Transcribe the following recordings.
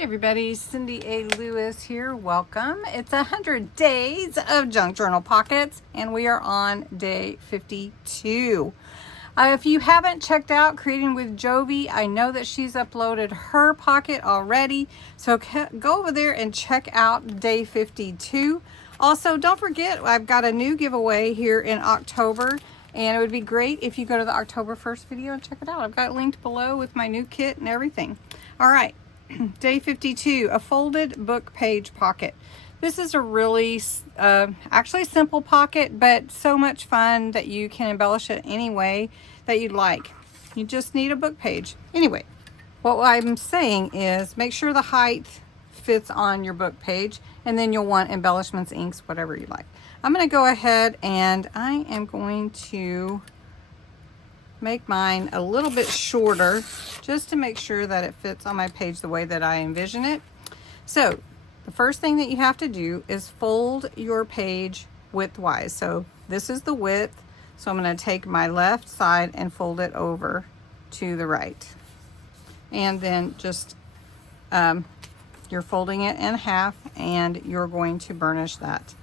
Hey everybody, Cindy A. Lewis here. Welcome. It's 100 days of Junk Journal Pockets and we are on day 52. If you haven't checked out Creating with Jovi, I know that she's uploaded her pocket already. So go over there and check out day 52. Also, don't forget, I've got a new giveaway here in October. And it would be great if you go to the October 1st video and check it out. I've got it linked below with my new kit and everything. All right. Day 52, a folded book page pocket. This is a really actually simple pocket, but so much fun that you can embellish it any way that you'd like. You just need a book page. Anyway, what I'm saying is make sure the height fits on your book page, and then you'll want embellishments, inks, whatever you like. I'm going to go ahead and I am going to make mine a little bit shorter just to make sure that it fits on my page the way that I envision it. So the first thing that you have to do is fold your page widthwise. So this is the width. So I'm going to take my left side and fold it over to the right. And then just, you're folding it in half and you're going to burnish that.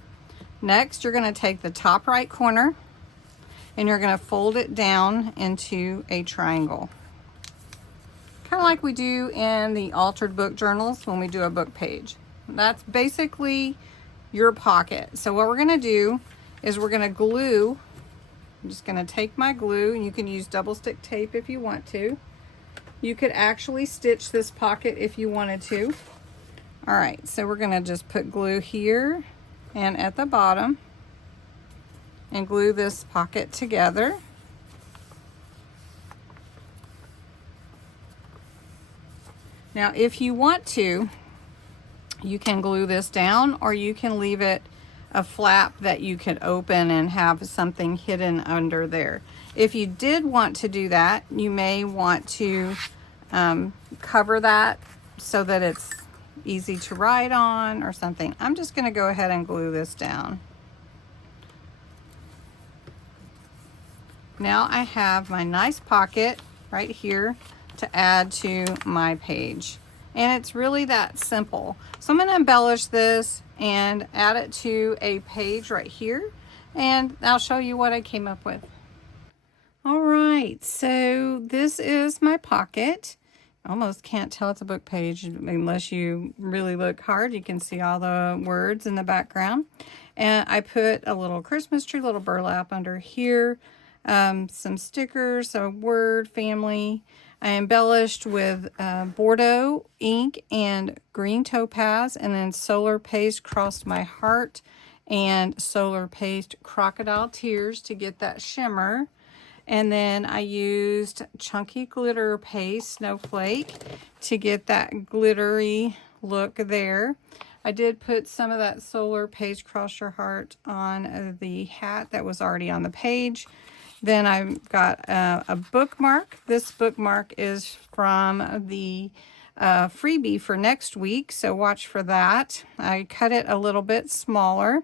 Next, you're going to take the top right corner and you're going to fold it down into a triangle. Kind of like we do in the altered book journals when we do a book page. That's basically your pocket. So what we're going to do is we're going to glue. I'm just going to take my glue, and you can use double stick tape if you want to. You could actually stitch this pocket if you wanted to. All right, so we're going to just put glue here and at the bottom and glue this pocket together. Now, if you want to, you can glue this down, or you can leave it a flap that you can open and have something hidden under there. If you did want to do that, you may want to cover that so that it's easy to write on or something. I'm just going to go ahead and glue this down. Now I have my nice pocket right here to add to my page. And it's really that simple. So I'm going to embellish this and add it to a page right here. And I'll show you what I came up with. All right, so this is my pocket. Almost can't tell it's a book page unless you really look hard. You can see all the words in the background. And I put a little Christmas tree, little burlap under here. Some stickers, a word family. I embellished with Bordeaux ink and green topaz, and then solar paste crossed my heart and solar paste crocodile tears to get that shimmer. And then I used chunky glitter paste snowflake to get that glittery look there. I did put some of that solar paste cross your heart on the hat that was already on the page. Then I've got a bookmark. This bookmark is from the freebie for next week, so watch for that. I cut it a little bit smaller,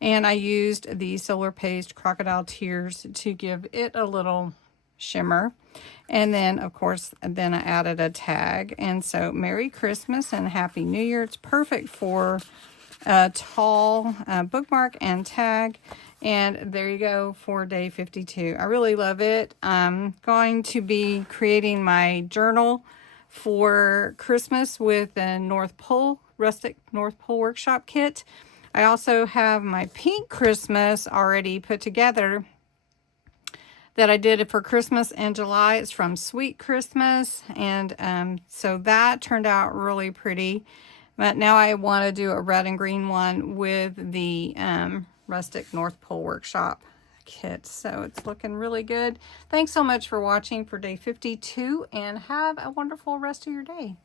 and I used the solar paste crocodile tears to give it a little shimmer. And then, of course, then I added a tag. And so Merry Christmas and Happy New Year. It's perfect for a tall bookmark and tag. And there you go for day 52. I really love it. I'm going to be creating my journal for Christmas with a North Pole, rustic North Pole workshop kit. I also have my pink Christmas already put together that I did for Christmas in July. It's from Sweet Christmas. And so that turned out really pretty. But now I want to do a red and green one with the rustic North Pole workshop kit. So it's looking really good. Thanks so much for watching for day 52, and have a wonderful rest of your day.